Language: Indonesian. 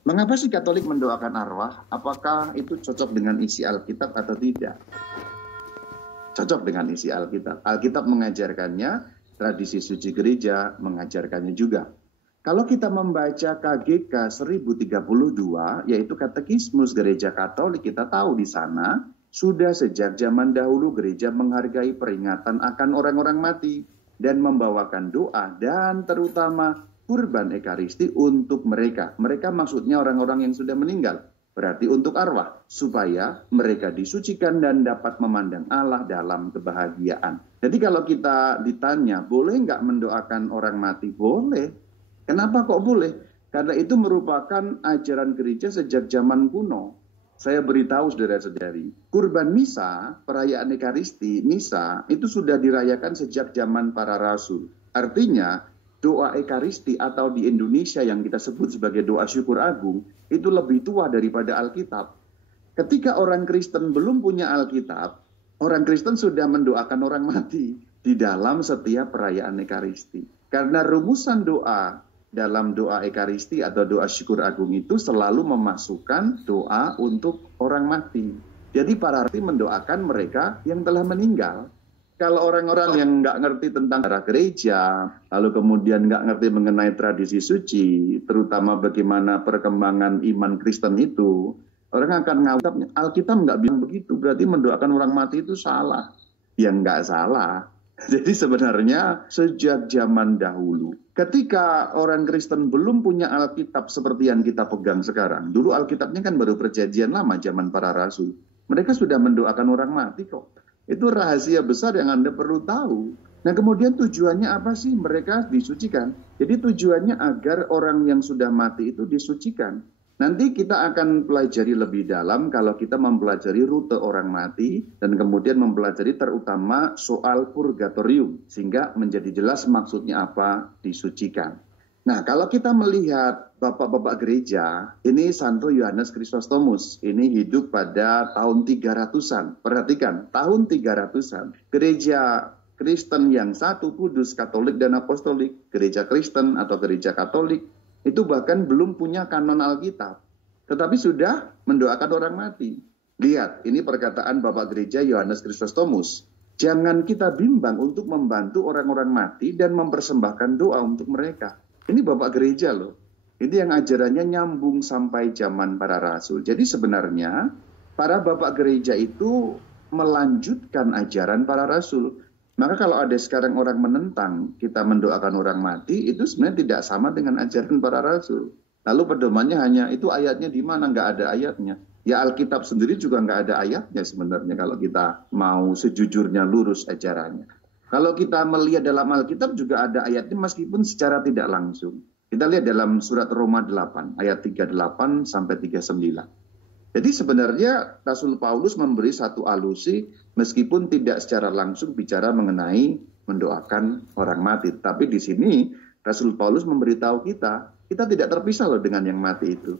Mengapa sih Katolik mendoakan arwah? Apakah itu cocok dengan isi Alkitab atau tidak? Cocok dengan isi Alkitab. Alkitab mengajarkannya, tradisi suci gereja mengajarkannya juga. Kalau kita membaca KGK 1032, yaitu Katekismus Gereja Katolik, kita tahu di sana sudah sejak zaman dahulu gereja menghargai peringatan akan orang-orang mati dan membawakan doa dan terutama kurban ekaristi untuk mereka. Mereka maksudnya orang-orang yang sudah meninggal. Berarti untuk arwah, supaya mereka disucikan dan dapat memandang Allah dalam kebahagiaan. Jadi kalau kita ditanya, boleh nggak mendoakan orang mati? Boleh. Kenapa kok boleh? Karena itu merupakan ajaran gereja sejak zaman kuno. Saya beritahu saudara-saudari, kurban misa, perayaan ekaristi, misa, itu sudah dirayakan sejak zaman para rasul. Artinya, doa ekaristi atau di Indonesia yang kita sebut sebagai doa syukur agung, itu lebih tua daripada Alkitab. Ketika orang Kristen belum punya Alkitab, orang Kristen sudah mendoakan orang mati di dalam setiap perayaan ekaristi. Karena rumusan doa dalam doa ekaristi atau doa syukur agung itu selalu memasukkan doa untuk orang mati. Jadi para arti mendoakan mereka yang telah meninggal. Kalau orang-orang yang nggak ngerti tentang arah gereja, lalu kemudian nggak ngerti mengenai tradisi suci, terutama bagaimana perkembangan iman Kristen itu, orang akan ngawur, Alkitab nggak bilang begitu, berarti mendoakan orang mati itu salah. Ya nggak salah. Jadi sebenarnya sejak zaman dahulu, ketika orang Kristen belum punya Alkitab seperti yang kita pegang sekarang, dulu Alkitabnya kan baru perjanjian lama zaman para rasul, mereka sudah mendoakan orang mati kok. Itu rahasia besar yang Anda perlu tahu. Nah kemudian tujuannya apa sih mereka disucikan? Jadi tujuannya agar orang yang sudah mati itu disucikan. Nanti kita akan pelajari lebih dalam kalau kita mempelajari rute orang mati dan kemudian mempelajari terutama soal purgatorium. Sehingga menjadi jelas maksudnya apa disucikan. Nah, kalau kita melihat bapak-bapak gereja, ini Santo Yohanes Chrysostomus, ini hidup pada tahun 300-an. Perhatikan, tahun 300-an. Gereja Kristen yang satu, kudus, Katolik, dan Apostolik, gereja Kristen atau gereja Katolik, itu bahkan belum punya kanon Alkitab. Tetapi sudah mendoakan orang mati. Lihat, ini perkataan Bapak Gereja Yohanes Chrysostomus. Jangan kita bimbang untuk membantu orang-orang mati dan mempersembahkan doa untuk mereka. Ini Bapak Gereja loh. Ini yang ajarannya nyambung sampai zaman para rasul. Jadi sebenarnya para Bapak Gereja itu melanjutkan ajaran para rasul. Maka kalau ada sekarang orang menentang kita mendoakan orang mati, itu sebenarnya tidak sama dengan ajaran para rasul. Lalu pedomannya hanya itu ayatnya di mana? Nggak ada ayatnya. Ya Alkitab sendiri juga nggak ada ayatnya sebenarnya kalau kita mau sejujurnya lurus ajarannya. Kalau kita melihat dalam Alkitab juga ada ayatnya meskipun secara tidak langsung. Kita lihat dalam surat Roma 8 ayat 38 sampai 39. Jadi sebenarnya Rasul Paulus memberi satu alusi meskipun tidak secara langsung bicara mengenai mendoakan orang mati. Tapi di sini Rasul Paulus memberitahu kita tidak terpisah loh dengan yang mati itu.